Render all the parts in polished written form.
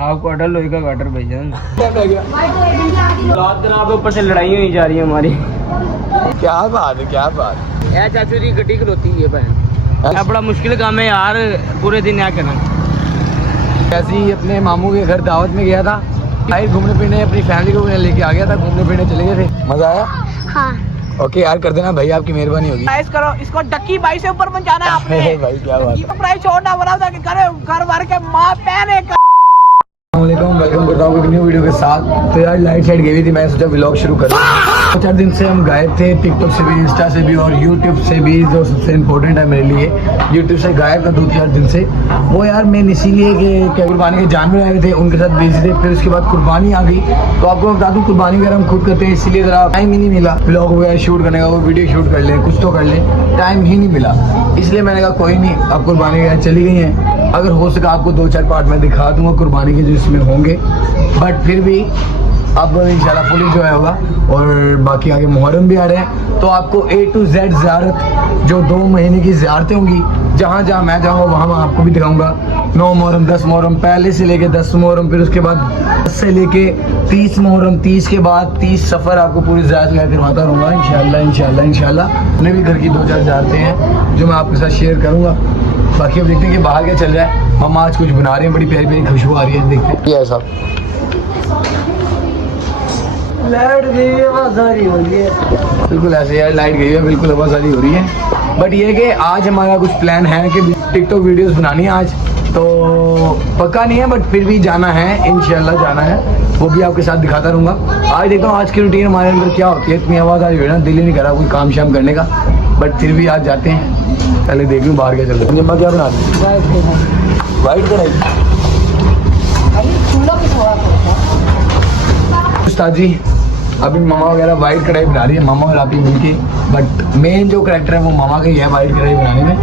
आपको अटल लोही का गाटर भेजा ऊपर से लड़ाई हुई जा रही है हमारी। क्या बात है, क्या बात है। चाचू जी गड्डी खलोती है बहन, बड़ा मुश्किल काम है यार, पूरे दिन यहाँ करना। ऐसे ही अपने मामू के घर दावत में गया था, घूमने फिरने, अपनी फैमिली को लेके आ गया था, घूमने फिरने चले गए थे। मजा आया? हाँ। ओके यार, कर देना भाई, आपकी मेहरबानी होगी। करो इसको डक्की भाई से ऊपर पहुंचाना है आपने। भाई क्या बात है, प्राइस छोड़ना बना था कि घर भर के माँ पहने वेलकम करता हूँ एक न्यू वीडियो के साथ। तो यार लाइट साइड गई थी, मैं सोचा व्लॉग शुरू कर दूं। 4 दिन से हम गायब थे, टिकटॉक से भी, इंस्टा से भी और यूट्यूब से भी, जो सबसे इम्पोर्टेंट है मेरे लिए। यूट्यूब से गायब था 2-4 दिन से। वो यार मैं इसीलिए कि कुर्बानी के जानवर आए थे, उनके साथ बिजी थे। फिर उसके बाद कुर्बानी आ गई, तो आपको बता दूँ कुर्बानी वगैरह हम खुद करते हैं, इसीलिए ज़रा टाइम ही नहीं मिला व्लॉग वगैरह शूट करने का। वो वीडियो शूट कर लें, कुछ तो कर लें, टाइम ही नहीं मिला। इसलिए मैंने कहा कोई नहीं, अब कुर्बानी वगैरह चली गई हैं, अगर हो सका आपको 2-4 पार्ट में दिखा दूंगा कुर्बानी के जो इसमें होंगे। बट फिर भी अब इंशाल्लाह फुली जो है होगा। और बाकी आगे मुहर्रम भी आ रहे हैं, तो आपको A to Z ज़ियारत, जो 2 महीने की ज़ियारतें होंगी, जहाँ जहाँ मैं जाऊँगा वहाँ आपको भी दिखाऊंगा। 9 मुहर्रम, 10 मुहर्रम, पहले से लेके 10 मुहर्रम, फिर उसके बाद 10 से लेके 30 मुहर्रम, 30 के बाद 30 सफ़र, आपको पूरी ज़ियारत करवाता रहूँगा इंशाल्लाह। अपने भी घर की 2-4 ज़ियारतें हैं जो मैं आपके साथ शेयर करूँगा। बाकी अब देखते हैं कि बाहर क्या चल रहा है। मम्मा आज कुछ बना रही हैं, बड़ी प्यारी प्यारी खुशबू आ रही है, देखते हैं। ये सब लाइट गई है, आवाज़ारी हो रही है, बिल्कुल ऐसे यार, लाइट गई है, बिल्कुल आवाज़ारी हो रही है। बट ये कि आज हमारा कुछ प्लान है कि टिकटॉक वीडियोस बनानी है आज, तो पक्का नहीं है बट फिर भी जाना है, इंशाल्लाह जाना है, वो भी आपके साथ दिखाता रहूँगा। आज देखता हूँ आज की रूटीन हमारे अंदर क्या होती है। इतनी आवाज़ आ रही है ना, दिल ही नहीं करा कोई काम शाम करने का, बट फिर भी आज जाते हैं। पहले देख लूँ बाहर क्या चल रहा है। मम्मा क्या बना रही है? वाइट कढ़ाई। उस्ताद जी अभी मामा वगैरह वाइट कढ़ाई बना रही है, मामा और आप ही मिलके। बट मेन जो करैक्टर है वो मामा का ही है वाइट कढ़ाई बनाने में।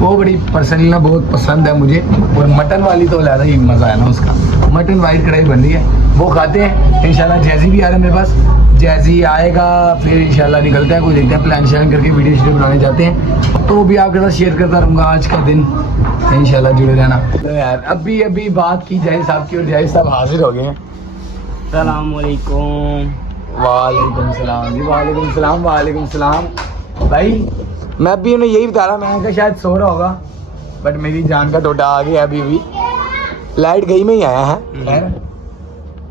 वो बड़ी पर्सनली ना बहुत पसंद है मुझे, और मटन वाली तो ज़्यादा ही मज़ा है ना उसका। मटन वाइट कढ़ाई बन रही है, वो खाते हैं इंशाल्लाह। जैजी भी आ रहा है मेरे पास, जैजी आएगा फिर इंशाल्लाह निकलते हैं, कोई देखते हैं, प्लान शेयर करके वीडियो बनाने जाते हैं, तो वो भी आपके साथ शेयर करता रहूँगा आज का दिन, इंशाल्लाह जुड़े रहना। तो यार अभी बात की जाहिद साहब की, और जाहिद साहब हाजिर हो गए हैं। अस्सलाम वालेकुम। वालेकुम सलाम जी, वालेकुम सलाम। भाई मैं भी उन्हें यही बता रहा, मैंने कहा शायद सो रहा होगा, बट मेरी जान का टोटा आ गया अभी भी। लाइट गई में ही आया है।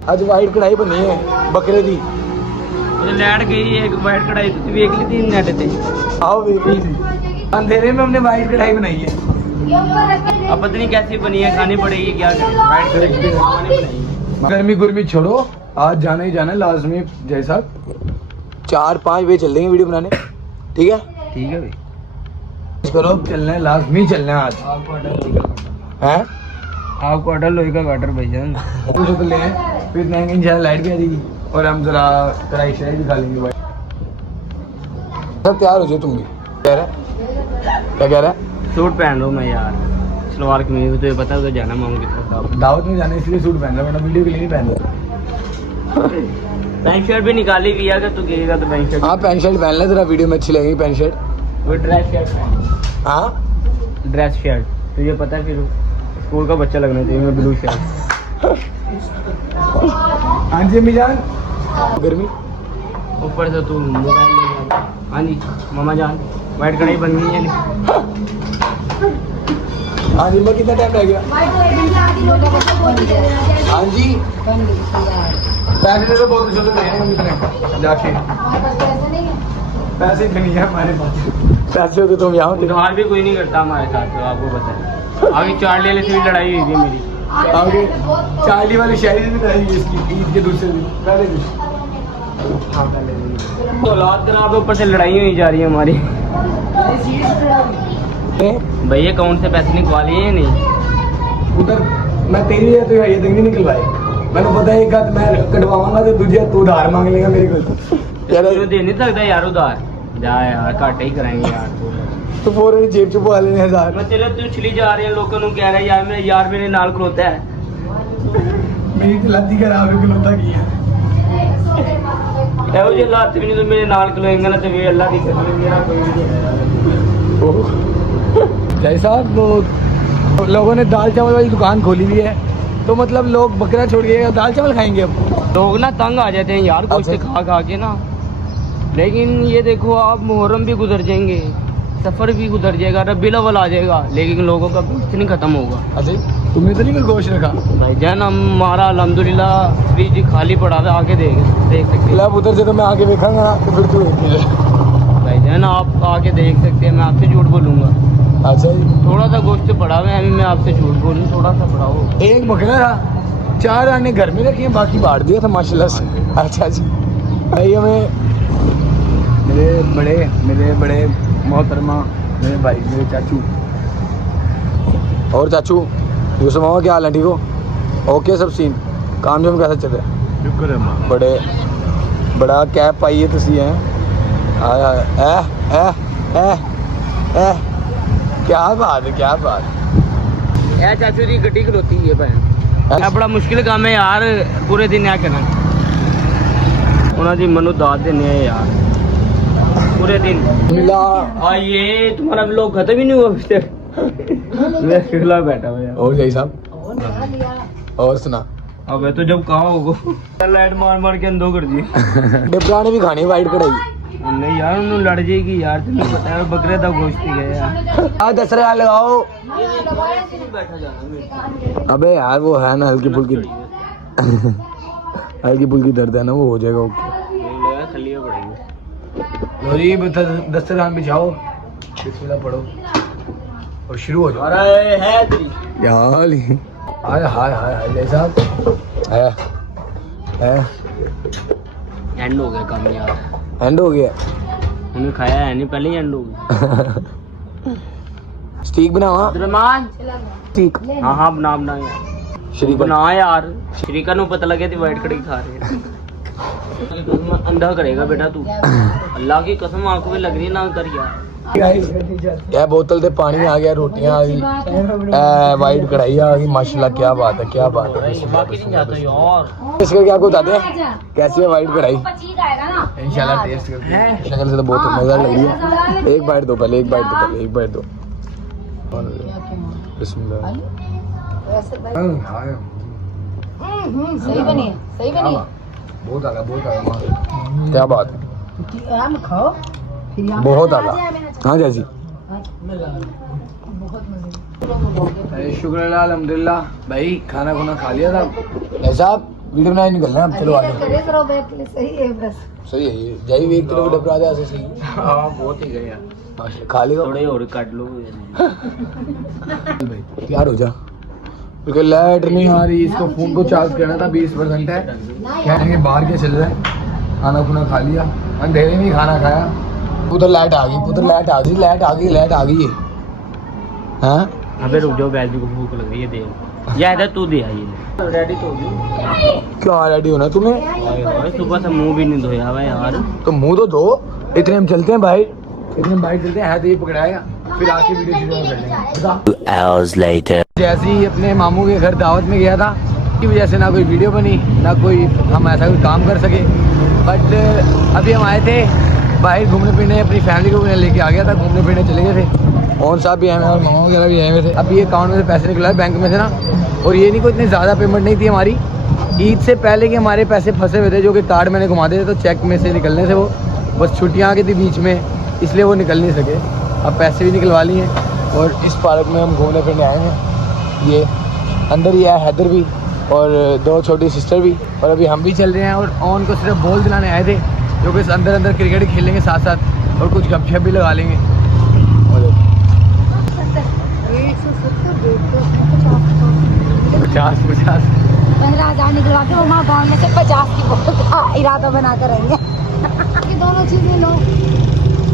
आज वाइट कढ़ाई बनी है बकरे दी, लाइट गई है, एक वाइट कढ़ाई तो भी एक ली थी नेट पे। आओ अंधेरे में हमने वाइट कढ़ाई बनाई है। अब पता नहीं कैसी बनी है, खानी पड़ेगी, क्या करें, वाइट कढ़ाई गर्मी छोड़ो, आज जाना ही जाना है लाजमी। जैसा 4-5 बजे चल देंगे वीडियो बनाने, ठीक है? ठीक है भाई, करो, चलना है, लाजमी चलना है आज। हैं? आपको अटल लोही का गाटर भेजा कुछ तो ले आए, फिर नएंगे इंशाल्लाह, लाइट भी आ जाएगी और हम जरा कढ़ाई शराई भी खा लेंगे। भाई सब तैयार हो जाओ, तुम भी क्या कह रहा है? सूट पहन लो मैं यार, सलवार कमीज, तो ये पता है तो जाना मांग के दावत में जाना, इसलिए सूट पहन रहा, वरना वीडियो के लिए नहीं पहन रहा। पैंट शर्ट भी निकाली भी अगर तू गएगा तो पैंट शर्ट। हाँ पैंट शर्ट पहन ले, जरा वीडियो में अच्छी लगेगी पैंट शर्ट। वो ड्रेस शर्ट। हाँ ड्रेस शर्ट, तुझे पता है फिर स्कूल का बच्चा लगना चाहिए। मैं ब्लू शर्ट। हाँ जी अम्मी जान, गर्मी ऊपर से तू मोबाइल ले जा। हाँ जी मामा जान, वाइट कढ़ाई बन गई है। हाँ जी, कितना टाइम लग गया? हाँ जी पैसे तो बहुत अच्छे से जाके, पैसे भी नहीं है हमारे पास, पैसे होते तो हम यहाँ उधार भी कोई नहीं करता हमारे साथ, तो आपको पता है। आगे चार्ली वाले से भी लड़ाई हुई थी मेरी, आगे चार्ली वाली शायरी से भी लड़ाई हुई इसकी, ईद के दूसरे दिन, पहले दिन। हाँ पहले दिन तो औलाद खराब है, ऊपर से लड़ाई हुई जा रही है हमारी। भैया अकाउंट से पैसे निकलवा लिए या नहीं? उधर मैं तेरी है तो ये दिन नहीं निकलवाए, मैंने पता है एक हाथ मैं कटवाऊंगा तो दूसरे तू उधार मांग लेगा मेरे को। यार दे नहीं सकता यार उधार, जा यार घाटे ही कराएंगे यार। तो फोर जेब चुपा लेने 1000। मैं तेरे तू चली जा रही है, लोगों को कह रहा है यार मेरा यार मेरे नाल खलोता है। मेरी तो लत्ती खराब है, खलोता की है ਇਹੋ ਜਿਹੇ ਹਾਲਾਤ ਵੀ ਨਹੀਂ तो मेरे नाल खलोएंगे ना तो वे अल्लाह की कसम मेरा कोई नहीं। जय साहब, वो लोगों ने दाल चावल वाली दुकान खोली हुई है, तो मतलब लोग बकरा छोड़ के दाल चावल खाएंगे अब। लोग ना तंग आ जाते हैं यार गोश्त अच्छा। खा खा के ना। लेकिन ये देखो आप, मुहर्रम भी गुजर जाएंगे, सफ़र भी गुजर जाएगा, रब्बीउल अव्वल आ जाएगा, लेकिन लोगों का गोश्त नहीं ख़त्म होगा। अच्छा तुमने तो नहीं कोई गोश्त रखा? भाईजान हमारा अल्हम्दुलिल्लाह फ्रिज खाली पड़ा है, आके देख सकते हैं। अब उधर से तो मैं आगे देखांगा ना, तो फिर तू भाईजान आप आके देख सकते हैं, मैं आपसे झूठ बोलूँगा। अच्छा जी। थोड़ा सा गोश्त पड़ा हुआ है, अभी मैं आपसे झूठ बोलूँ, थोड़ा सा पड़ा हो। एक बकरा था, 4 आने घर में रखी हैं, बाकी बांट दिया था माशाल्लाह से। अच्छा जी। भाई हमें मेरे बड़े मोहतरमा, मेरे भाई, मेरे चाचू और चाचू यूसुफ मामा, क्या हाल है? ठीक हो? ओके सब सीन, काम जो कैसा चल रहा है? शुक्र है। बड़ा कैप पाई है तुसी हैं। क्या बात है, क्या बात है। यार चाचू जी गड्डी खलोती है भैन, बड़ा मुश्किल काम है यार, पूरे दिन क्या करना। उन्होंने जी मनु दाद देने हैं यार पूरे दिन। मिला ये तुम्हारा व्लॉग खत्म ही नहीं हुआ अभी तक। मैं खिला बैठा हुआ यार। और जय साहब, और सुना? अबे तो जब कहा होगा लाइट मार मार के अंधो कर दिए। डिब्रा ने भी खानी वाइट कढ़ाई। नहीं यार उन्होंने लड़ जाएगी यार, तुम्हें पता है बकरे का गोश्त ही गया यार। हाँ 10 रुपया लगाओ। बैठा जाना अबे यार वो है ना हल्की फुल्की हल्की फुल्की दर्द है ना, वो हो जाएगा ओके। खली पड़ेगी। लो जी दस्तरखान बिछाओ, बिस्मिल्लाह पढ़ो और शुरू हो जाओ। अरे है तेरी यार हाय हाय हाय हाय जय साहब है एंड हो गया काम यार, एंड हो गया। उन्हें खाया है नहीं, पहले ही एंड हो गया। स्टीक बनावा, रहमान स्टीक। हाँ हाँ बना यार, श्रीका बना यार। श्रीका नु पता लगे थी वाइट कड़ी खा रहे हैं। अंधा करेगा बेटा तू, अल्लाह की कसम आंखों में लग रही है ना कर यार। यह बोतल से पानी आ गया, रोटियां आ गई, वाइट कढ़ाई आ गई, माशाल्लाह क्या बात है, क्या बात है। इसका क्या आपको बताते हैं कैसी है वाइट कढ़ाई? इंशाल्लाह टेस्ट करते हैं। शक्ल से तो बहुत मजेदार लग रही है। एक बाइट दो पहले, एक बाइट दो। बिस्मिल्लाह। सही बनी, सही बनी। बहुत आला क्या बात है, आम खाओ फिर यहाँ बहुत आला। हाँ जैसी शुक्र अल्हम्दुलिल्लाह। भाई खाना खुना खा लिया था साहब, वीडियो बनाए निकल रहे हैं अब। चलो आगे सही है बस। सही है ये जाई भी 1 किलो का डबरा दे ऐसे सही। हाँ बहुत ही गया, खा लियो थोड़े और काट लो भाई, तैयार हो जा क्योंकि लाइट नहीं आ रही। इसको फोन को चार्ज करना था, 20% है। कहने के बाहर के चल रहे हैं, खाना खुना खा लिया, अंधेरे में ही खाना खाया। उधर लाइट आ गई, लाइट आ गई है। हाँ अबे रुक जाओ, बैल को भूख लग रही है, दे या इधर तू दे आई रेडी तो क्या रेडी होना तुम्हें? सुबह से मुंह भी नहीं धोया हुआ यार। तो मुंह तो धो, इतने हम चलते हैं भाई, इतने हम बाइक चलते हैं। है तो ये पकड़ाएगा, फिर आके वीडियो शुरू कर लेंगे। 2 hours later जैसे ही अपने मामू के घर दावत में गया था, की वजह से ना कोई वीडियो बनी, ना कोई हम ऐसा कोई काम कर सके। बट अभी हम आए थे बाहर घूमने फिरने, अपनी फैमिली को लेके आ गया था, घूमने फिरने चले गए थे। और साहब भी आए और मामा वगैरह भी आए हुए थे। अब ये अकाउंट में से पैसे निकला है बैंक में से ना, और ये नहीं कोई इतनी ज़्यादा पेमेंट नहीं थी हमारी। ईद से पहले के हमारे पैसे फंसे हुए थे, जो कि कार्ड मैंने घुमा दिए थे, तो चेक में से निकलने थे वो, बस छुट्टियाँ आ गई थी बीच में, इसलिए वो निकल नहीं सके। अब पैसे भी निकलवा लिए हैं और इस पार्क में हम घूमने फिरने आए हैं। ये अंदर ही है हैदर भी और 2 छोटी सिस्टर भी, और अभी हम भी चल रहे हैं। और ऑन को सिर्फ बॉल दिलाने आए थे, जो कि अंदर क्रिकेट खेलेंगे साथ साथ, और कुछ गपशप भी लगा लेंगे। और 50 15,000 निकलवा के वहाँ गाँव में से 50 की बोतल का इरादा बना कर रहेंगे। दोनों चीजें लो,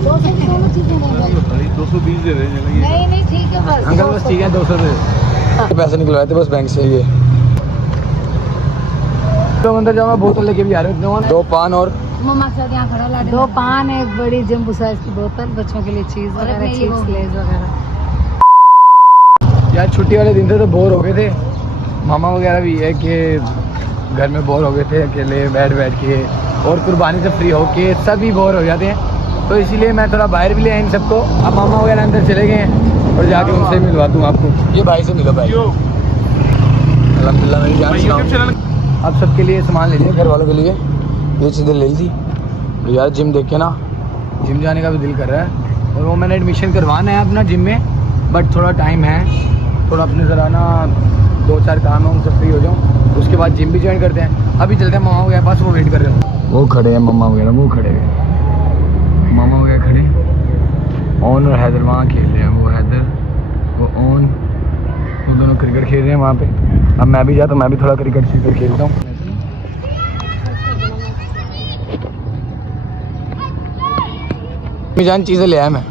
दोनों चीजें लेंगे। 220 दे रहे हैं। नहीं ठीक है बस। अंकल बस ठीक है, 200 रुपये पैसे निकलवाए थे बस बैंक से। ये तो अंदर जाऊँगा, बोतल लेके भी आ रहे हैं, 2 पान और मम्मा के साथ यहाँ खड़ा ला 2 पान, एक बड़ी जम्बू साइज की बोतल, बच्चों के लिए चीज वगैरह, चिप्स लेज वगैरह। यार छुट्टी वाले दिन थे तो बोर हो गए थे, मामा वगैरह भी है कि घर में बोर हो गए थे अकेले बैठ के, और कुर्बानी से फ्री होके सभी बोर हो जाते हैं, तो इसीलिए मैं थोड़ा बाहर भी ले आया इन सबको। अब मामा वगैरह अंदर चले गए हैं और जाके उनसे मिलवा दूँ आपको। ये भाई से मिलो भाई। अल्हम्दुलिल्लाह मेरी जान सुनाओ। अब सबके लिए सामान ले लिया, घर वालों के लिए ये चीज़ें ले ली थी यार। जिम देख के ना जिम जाने का भी दिल कर रहा है, और वो मैंने एडमिशन करवाना है अपना जिम में, बट थोड़ा टाइम है, थोड़ा अपने ज़रा ना 2-4 काम है उनसे फ्री हो जाऊँ, उसके बाद जिम भी ज्वाइन करते हैं। अभी चलते हैं मामा वगैरह पास, वो वेट कर रहे हैं, वो खड़े हैं मम्मा वगैरह, वो खड़े हैं मामा वगैरह खड़े। ओन और हैदर वहाँ खेल रहे हैं, वो हैदर वो ओन, वो दोनों क्रिकेट खेल रहे हैं वहाँ पे। अब मैं भी जाता हूँ, मैं भी थोड़ा क्रिकेट खेलता हूँ। जान चीज़ें ले आया मैं,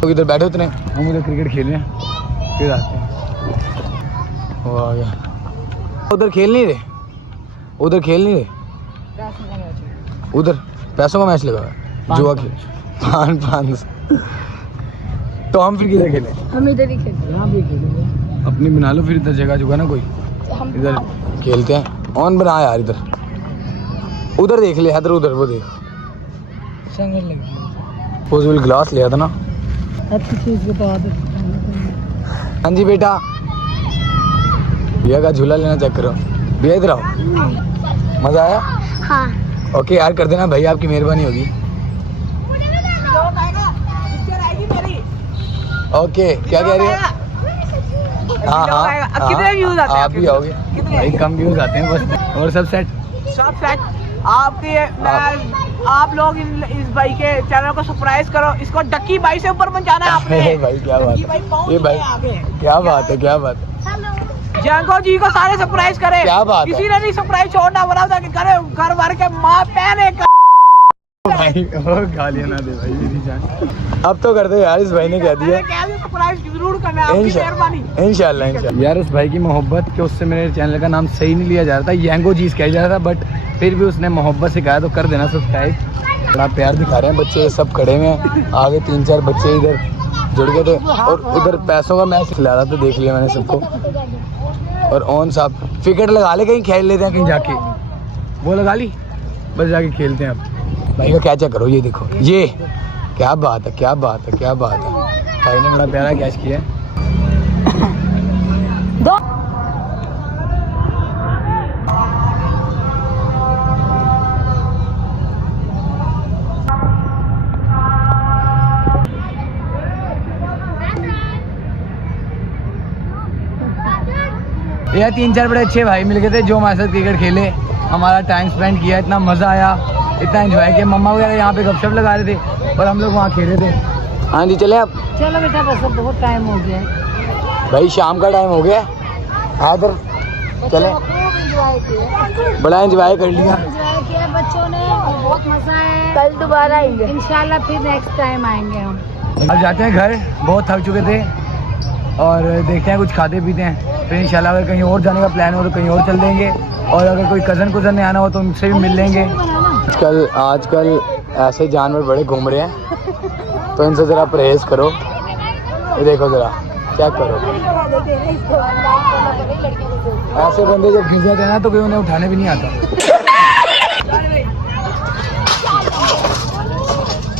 लोग इधर बैठे उतने, हम उधर क्रिकेट खेल रहे हैं, फिर आते हैं। वो आ गया, उधर खेल नहीं रहे, उधर खेल नहीं रहे, उधर पैसों का मैच लगा हुआ है, जुआ खेल 5 तो हम फिर किधर खेले? हम इधर ही खेलते हैं, भी खेलेंगे अपनी बना लो फिर, इधर जगह जुगा ना कोई, इधर खेलते हैं। ऑन बना यार, इधर उधर देख ले हैदर, उधर वो देख, संगल लगी पोजल ग्लास लिया था ना। अच्छी चीज के बाद। हाँ जी बेटा, भैया का झूला लेना चेक करो, भैया इधर आओ, मज़ा आया? हाँ। ओके यार कर देना भाई, आपकी मेहरबानी होगी। ओके क्या कह रही है? हाँ हाँ कितने व्यूज आते हैं? आप भी आओगे भाई, कम व्यूज आते हैं बस, और सब सेट। सब सेट। आप लोग इस भाई के चैनल को सरप्राइज करो, इसको डक्की भाई से ऊपर पहुंचाना है आपने। भाई क्या बात है, ये भाई क्या बात है, क्या बात है। जंगो जी को सारे सरप्राइज करे, क्या बात है। किसी ने नहीं सरप्राइज छोड़ना, बना था कि घर भर के माँ पहने भाई गालियां ना दे भाई मेरी जान, अब तो कर दे यार, इस भाई ने कह दिया सरप्राइज जरूर करना, आपकी मेहरबानी। इंशाल्लाह इंशाल्लाह। यार उस भाई की मोहब्बत के उससे मेरे चैनल का नाम सही नहीं लिया जा रहा था, यंगो जीज कहा जा रहा था, बट फिर भी उसने मोहब्बत से कहा तो कर देना सब्सक्राइब। बड़ा प्यार दिखा रहे हैं बच्चे, सब खड़े हुए हैं, आगे 3-4 बच्चे इधर जुड़ गए थे, और उधर पैसों का मैच खिला रहा था, देख लिया मैंने सबको। और ऑन साहब विकेट लगा ले, कहीं खेल लेते हैं कहीं जाके, वो लगा ली, बस जाके खेलते हैं। अब भाई का क्या चेक करो, ये देखो, ये क्या बात है, क्या बात है, क्या बात है, भाई ने बड़ा प्यारा कैच किया है। यार 3-4 बड़े अच्छे भाई मिल गए थे जो हमारे साथ क्रिकेट खेले, हमारा टाइम स्पेंड किया, इतना मज़ा आया, इतना एंजॉय किया। मम्मा वगैरह यहाँ पे गपशप लगा रहे थे और हम लोग वहाँ खेल रहे थे। हाँ जी चले आप। चलो बेटा, बस अब बहुत टाइम हो गया भाई, शाम का टाइम हो गया, इधर चले। बड़ा एंजॉय कर लिया, एंजॉय किया बच्चों ने, बहुत मजा आया। कल दोबारा आएंगे इंशाल्लाह, फिर नेक्स्ट टाइम आएंगे हम। अब जाते हैं घर, बहुत थक चुके थे, और देखते हैं कुछ खाते पीते हैं, फिर इंशाल्लाह अगर कहीं और जाने का प्लान हो तो कहीं और चल देंगे, और अगर कोई कज़न ने आना हो तो उनसे भी मिल लेंगे। आजकल ऐसे जानवर बड़े घूम रहे हैं, तो इनसे ज़रा परहेज़ करो। ये देखो ज़रा चेक करो, ऐसे बंदे जब घिस जाते हैं ना तो कोई उन्हें उठाने भी नहीं आता।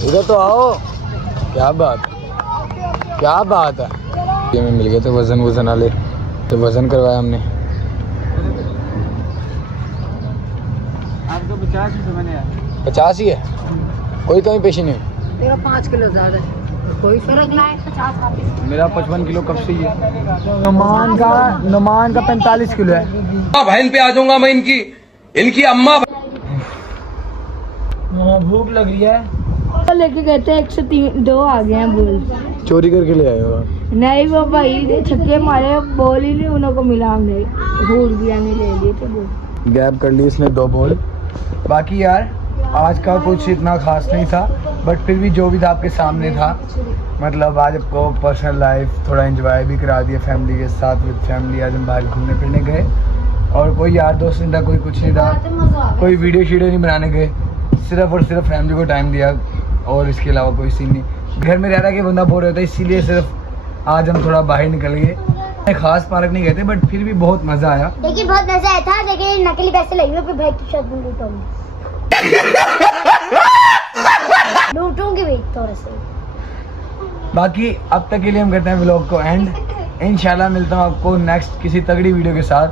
इधर तो आओ, क्या बात, क्या बात है। ये में मिल गए थे वजन वाले, तो वजन करवाया हमने। आपको 50 ही समझ आया। 50 ही है, कोई कमी पेशी नहीं। तेरा 5 किलो ज्यादा है, कोई फर्क नहीं, 50 मेरा 55 किलो कब से ही है। नुमान का 45 किलो है। बहन पे आ जाऊंगा मैं, इनकी अम्मा। भूख लग रही है, लेके गए थे 1 से 2 आ गए हैं बोल। चोरी करके ले आए हो? नहीं वो भाई छक्के मारे, बॉल ही नहीं उन्हों को मिला, हमने भूल गया, नहीं ले लिए थे बॉल। गैप कर ली इसने 2 बॉल। बाकी यार आज का कुछ इतना खास नहीं था, बट फिर भी जो भी था आपके सामने था। मतलब आज आपको पर्सनल लाइफ थोड़ा एंजॉय भी करा दिया फैमिली के साथ, विद फैमिली आज हम बाहर घूमने फिरने गए, और कोई यार दोस्त नहीं था, कोई कुछ नहीं था, कोई वीडियो नहीं बनाने गए, सिर्फ और सिर्फ फैमिली को टाइम दिया, और इसके अलावा कोई सीन नहीं। घर में रह रहा कि बंदा बोर होता है, इसीलिए सिर्फ आज हम थोड़ा बाहर निकल गए। खास पार्क नहीं गए थे, बट फिर भी बहुत मज़ा आया। देखिए बहुत मजा आया था, देखिए नकली पैसे लगे हुए, फिर भाई की शर्ट में लूटूंगी भी थोड़े से। बाकी अब तक के लिए हम करते हैं व्लॉग को एंड। इंशाल्लाह मिलता हूँ आपको नेक्स्ट किसी तगड़ी वीडियो के साथ।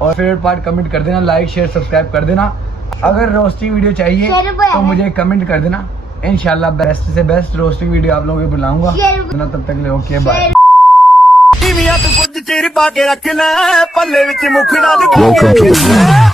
और फेवरेट पार्ट कमेंट कर देना, लाइक शेयर सब्सक्राइब कर देना। अगर रोस्टिंग वीडियो चाहिए तो मुझे कमेंट कर देना, इंशाल्लाह बेस्ट से बेस्ट रोस्टिंग वीडियो आप लोगों को बुलाऊंगा। तब तक के लिए ओके बाय। ਤੂੰ ਕੁਝ ਚਿਰ ਪਾ ਕੇ ਰੱਖ ਲੈ ਪੱਲੇ ਵਿੱਚ ਮੁਖੜਾ